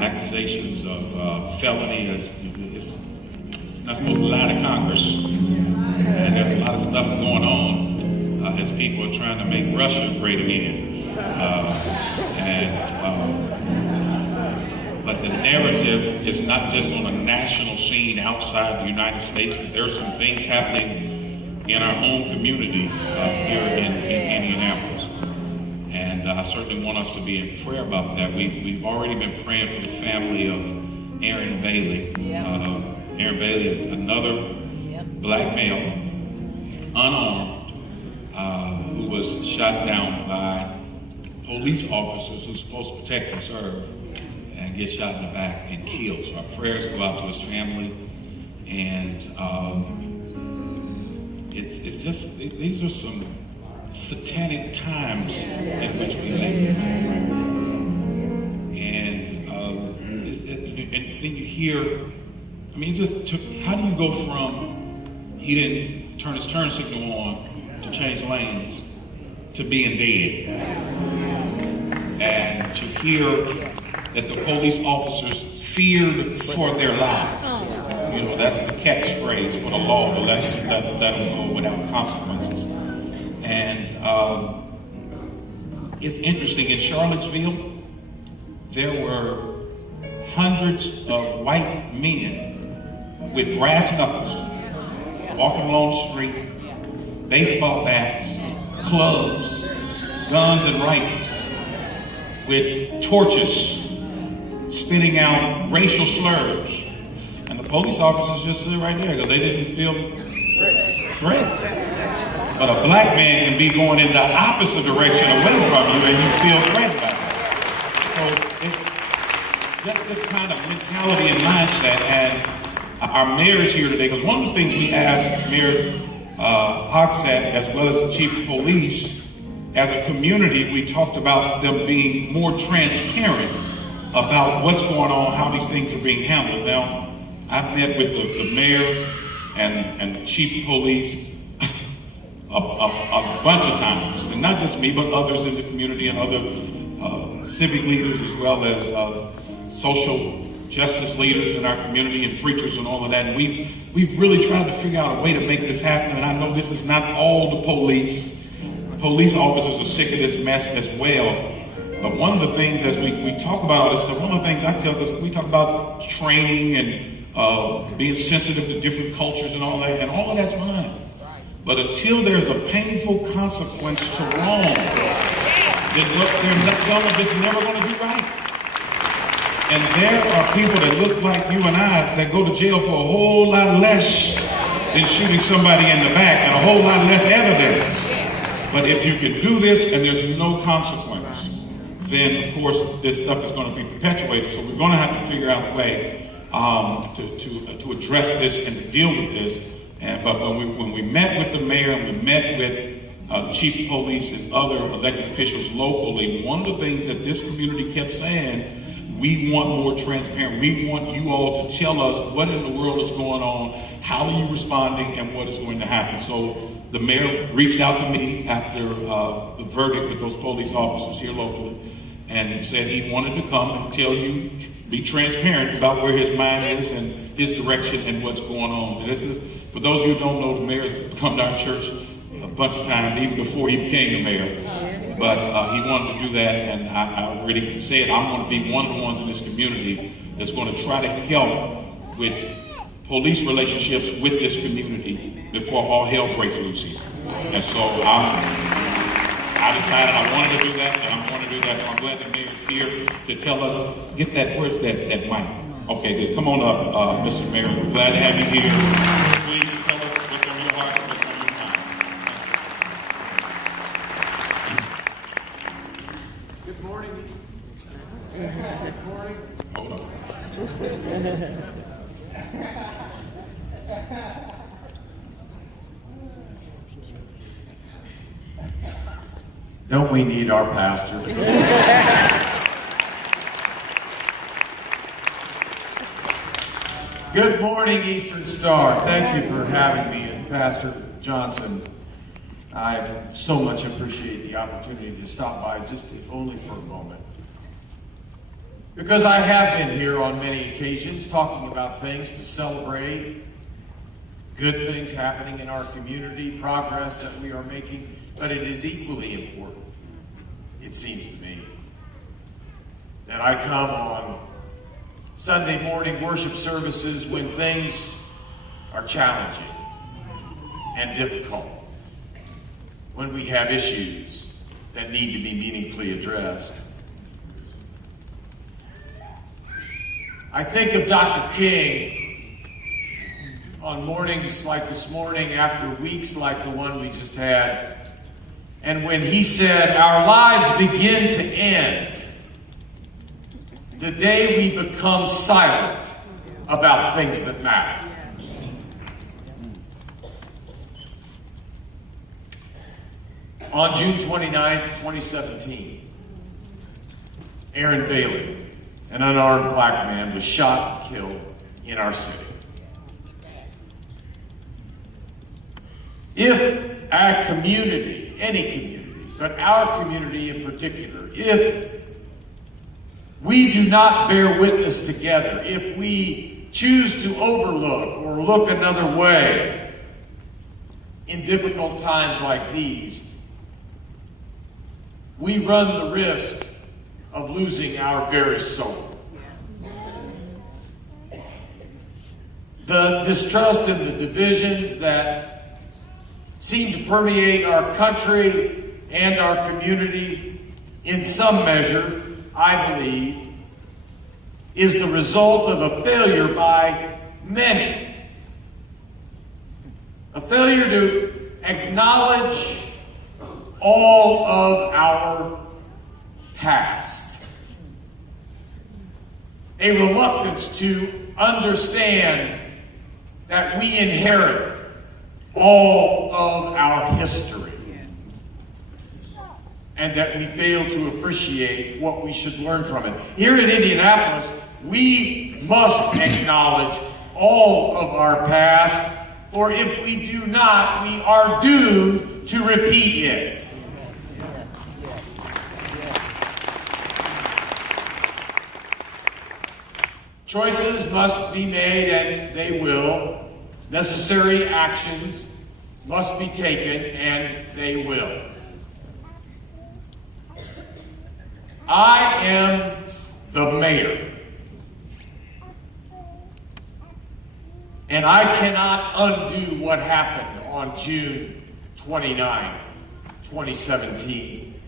accusations of felony. It's not supposed to lie to Congress. And there's a lot of stuff going on as people are trying to make Russia great again. But the narrative is not just on a national scene outside the United States, but there's some things happening in our own community here in Indianapolis. And I certainly want us to be in prayer about that. We've already been praying for the family of Aaron Bailey. Aaron Bailey, another black male, unarmed, who was shot down by police officers who's supposed to protect and serve, and get shot in the back and killed. So our prayers go out to his family. And it's just, these are some satanic times in which we live. And then you hear, I mean, how do you go from he didn't turn his turn signal on to change lanes to being dead? And to hear that the police officers feared for their lives. You know, that's the catchphrase for the law, to let them go without consequences. And it's interesting, in Charlottesville, there were hundreds of white men with brass knuckles walking along the street, baseball bats, clubs, guns and rifles, with torches, spitting out racial slurs. And the police officers just sit right there because they didn't feel great. But a black man can be going in the opposite direction away from you and you feel great about it. So it's just this kind of mentality and mindset. And our mayor is here today because one of the things we asked Mayor Hogsett, as well as the chief of police, as a community, we talked about them being more transparent about what's going on, how these things are being handled. Now, I've met with the mayor and the chief of police a bunch of times, and not just me, but others in the community and other civic leaders, as well as social justice leaders in our community and preachers and all of that. And we've really tried to figure out a way to make this happen. And I know this is not all the police. Police officers are sick of this mess as well. But one of the things, as we talk about all this stuff, one of the things I tell us, we talk about training and being sensitive to different cultures and all that, and all of that's fine. But until there's a painful consequence to wrong, then some of it's never going to be right. And there are people that look like you and I that go to jail for a whole lot less than shooting somebody in the back, and a whole lot less evidence. But if you can do this and there's no consequence, then of course this stuff is going to be perpetuated. So we're going to have to figure out a way to address this and to deal with this. But when we met with the mayor and we met with the chief of police and other elected officials locally, one of the things that this community kept saying, we want more transparent. We want you all to tell us what in the world is going on, how are you responding, and what is going to happen. So the mayor reached out to me after the verdict with those police officers here locally and said he wanted to come and tell you, be transparent about where his mind is and his direction and what's going on. And this is, for those of you who don't know, the mayor's come to our church a bunch of times, even before he became the mayor. But he wanted to do that, and I already said I'm going to be one of the ones in this community that's going to try to help with police relationships with this community before all hell breaks loose here. And so I decided I wanted to do that, and I'm going to do that. So I'm glad the mayor's here to tell us, get that, where's that mic? Okay, good. Come on up, Mr. Mayor. We're glad to have you here. Please tell us what's on your heart, what's on your mind. Good morning. Good morning. Hold on. Don't we need our pastor? Good morning, Eastern Star. Thank you for having me, and Pastor Johnson. I so much appreciate the opportunity to stop by, just if only for a moment. Because I have been here on many occasions talking about things to celebrate, good things happening in our community, progress that we are making, but it is equally important, it seems to me, that I come on Sunday morning worship services when things are challenging and difficult, when we have issues that need to be meaningfully addressed. I think of Dr. King on mornings like this morning, after weeks like the one we just had, and when he said, "Our lives begin to end the day we become silent about things that matter." On June 29th, 2017, Aaron Bailey, an unarmed black man, was shot and killed in our city. If our community, any community, but our community in particular, if we do not bear witness together, if we choose to overlook or look another way in difficult times like these, we run the risk of losing our very soul. The distrust and the divisions that seem to permeate our country and our community, in some measure, I believe, is the result of a failure by many. A failure to acknowledge all of our past. A reluctance to understand that we inherit all of our history, and that we fail to appreciate what we should learn from it. Here in Indianapolis, we must acknowledge all of our past, for if we do not, we are doomed to repeat it. Choices must be made, and they will. Necessary actions must be taken, and they will. I am the mayor, and I cannot undo what happened on June 29th, 2017.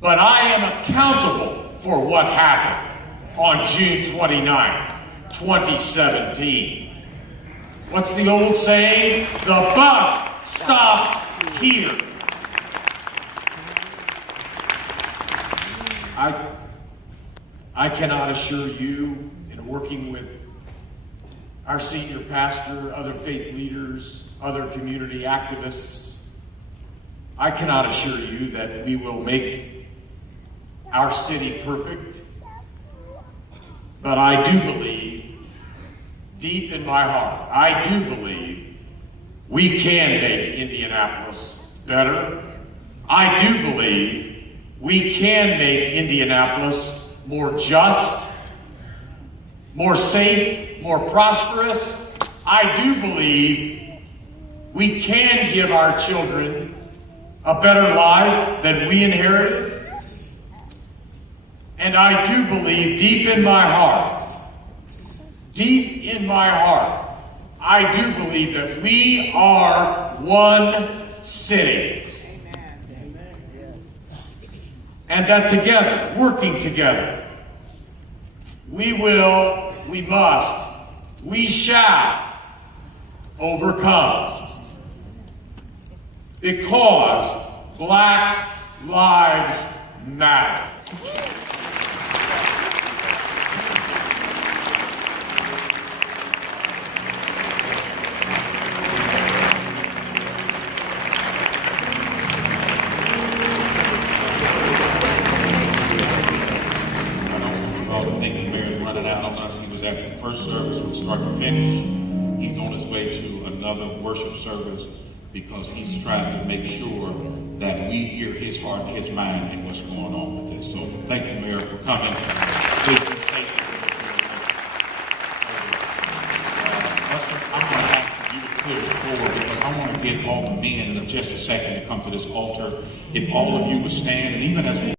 But I am accountable for what happened on June 29th, 2017. What's the old saying? The buck stops here. I cannot assure you, in working with our senior pastor, other faith leaders, other community activists, I cannot assure you that we will make our city perfect. But I do believe, deep in my heart, I do believe we can make Indianapolis better. I do believe we can make Indianapolis more just, more safe, more prosperous. I do believe we can give our children a better life than we inherited. And I do believe deep in my heart, I do believe that we are one city. And that together, working together, we shall overcome. Because Black Lives Matter. First service from start to finish. He's on his way to another worship service because he's trying to make sure that we hear his heart and his mind and what's going on with this. So thank you, Mayor, for coming. Please be safe. I'm going to ask you to clear this forward because I want to get all the men in just a second to come to this altar. If all of you would stand, and even as we